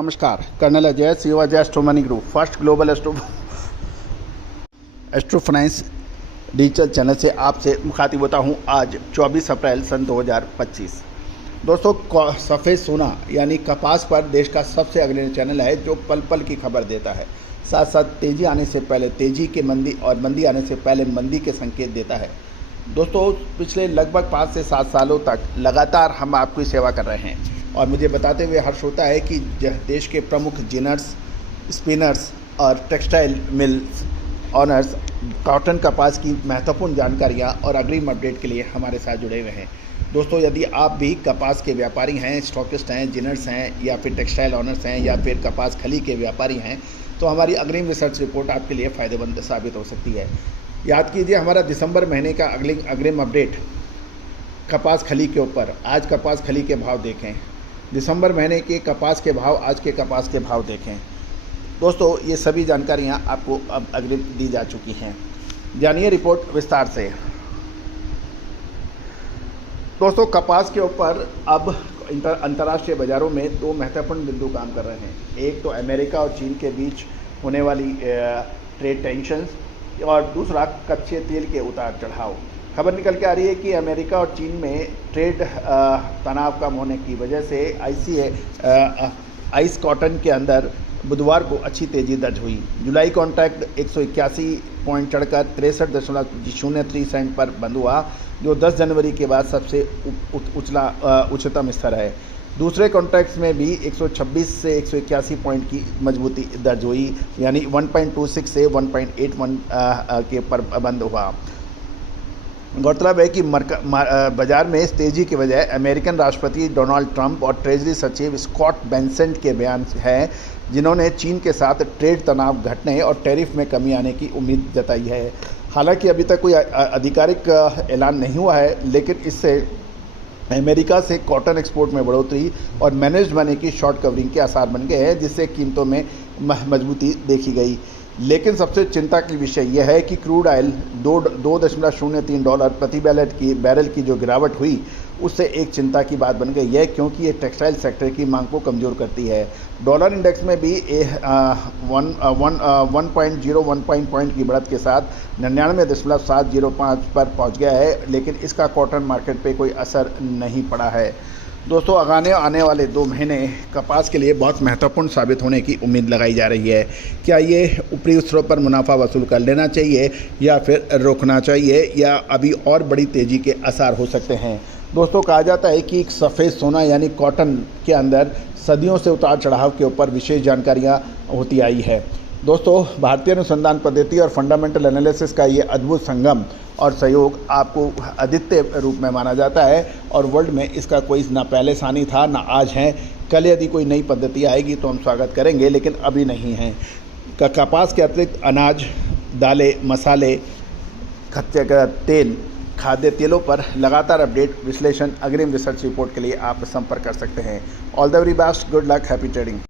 नमस्कार, colonel Ajay Shivaji astro money group first global astro finance digital channel से आपसे मुखातिब होता हूं। आज 24 अप्रैल सन 2025। दोस्तों, सफ़ेद सोना यानी कपास पर देश का सबसे अग्रणी चैनल है जो पल पल की खबर देता है। साथ साथ तेज़ी आने से पहले तेज़ी के मंदी और मंदी आने से पहले मंदी के संकेत देता है। दोस्तों, पिछले लगभग 5 से 7 सालों तक लगातार हम आपकी सेवा कर रहे हैं और मुझे बताते हुए हर्ष होता है कि देश के प्रमुख जिनर्स, स्पिनर्स और टेक्सटाइल मिल्स ऑनर्स कॉटन कपास की महत्वपूर्ण जानकारियाँ और अग्रिम अपडेट के लिए हमारे साथ जुड़े हुए हैं। दोस्तों, यदि आप भी कपास के व्यापारी हैं, स्टॉकिस्ट हैं, जिनर्स हैं या फिर टेक्सटाइल ऑनर्स हैं या फिर कपास खली के व्यापारी हैं, तो हमारी अग्रिम रिसर्च रिपोर्ट आपके लिए फ़ायदेमंद साबित हो सकती है। याद कीजिए, हमारा दिसंबर महीने का अग्रिम अपडेट कपास खली के ऊपर। आज कपास खली के भाव देखें, दिसंबर महीने के कपास के भाव, आज के कपास के भाव देखें। दोस्तों, ये सभी जानकारियाँ आपको अब अग्रिम दी जा चुकी हैं। जानिए रिपोर्ट विस्तार से। दोस्तों, कपास के ऊपर अब अंतर्राष्ट्रीय बाज़ारों में 2 महत्वपूर्ण बिंदु काम कर रहे हैं। एक तो अमेरिका और चीन के बीच होने वाली ट्रेड टेंशन्स और दूसरा कच्चे तेल के उतार चढ़ाव। खबर निकल के आ रही है कि अमेरिका और चीन में ट्रेड तनाव कम होने की वजह से आइस कॉटन के अंदर बुधवार को अच्छी तेज़ी दर्ज हुई। जुलाई कॉन्ट्रैक्ट 181 पॉइंट चढ़कर 63.03 सेंट पर बंद हुआ, जो 10 जनवरी के बाद सबसे उच्चतम स्तर है। दूसरे कॉन्ट्रैक्ट्स में भी 126 से 181 पॉइंट की मजबूती दर्ज हुई, यानी 1.26 से 1.81 के पर बंद हुआ। गौरतलब है कि बाजार में इस तेज़ी की वजह अमेरिकन राष्ट्रपति डोनाल्ड ट्रंप और ट्रेजरी सचिव स्कॉट बेसेंट के बयान हैं, जिन्होंने चीन के साथ ट्रेड तनाव घटने और टैरिफ में कमी आने की उम्मीद जताई है। हालांकि अभी तक कोई आधिकारिक ऐलान नहीं हुआ है, लेकिन इससे अमेरिका से कॉटन एक्सपोर्ट में बढ़ोतरी और मैनेज्ड मनी की शॉर्ट कवरिंग के आसार बन गए हैं, जिससे कीमतों में मजबूती देखी गई। लेकिन सबसे चिंता की विषय यह है कि क्रूड ऑयल $2.03 प्रति बैरल की जो गिरावट हुई, उससे एक चिंता की बात बन गई है, क्योंकि ये टेक्सटाइल सेक्टर की मांग को कमज़ोर करती है। डॉलर इंडेक्स में भी 1.01 पॉइंट की बढ़त के साथ 99.705 पर पहुंच गया है, लेकिन इसका कॉटन मार्केट पे कोई असर नहीं पड़ा है। दोस्तों, आने वाले 2 महीने कपास के लिए बहुत महत्वपूर्ण साबित होने की उम्मीद लगाई जा रही है। क्या ये ऊपरी स्तरों पर मुनाफा वसूल कर लेना चाहिए या फिर रोकना चाहिए, या अभी और बड़ी तेज़ी के आसार हो सकते हैं? दोस्तों, कहा जाता है कि एक सफ़ेद सोना यानी कॉटन के अंदर सदियों से उतार चढ़ाव के ऊपर विशेष जानकारियाँ होती आई है। दोस्तों, भारतीय अनुसंधान पद्धति और फंडामेंटल एनालिसिस का ये अद्भुत संगम और सहयोग आपको अद्वितीय रूप में माना जाता है और वर्ल्ड में इसका कोई ना पहले सानी था ना आज है। कल यदि कोई नई पद्धति आएगी तो हम स्वागत करेंगे, लेकिन अभी नहीं है। कपास के अतिरिक्त अनाज, दालें, मसाले, कच्चे तेल, खाद्य तेलों पर लगातार अपडेट, विश्लेषण, अग्रिम रिसर्च रिपोर्ट के लिए आप संपर्क कर सकते हैं। All the very best, good luck, happy trading.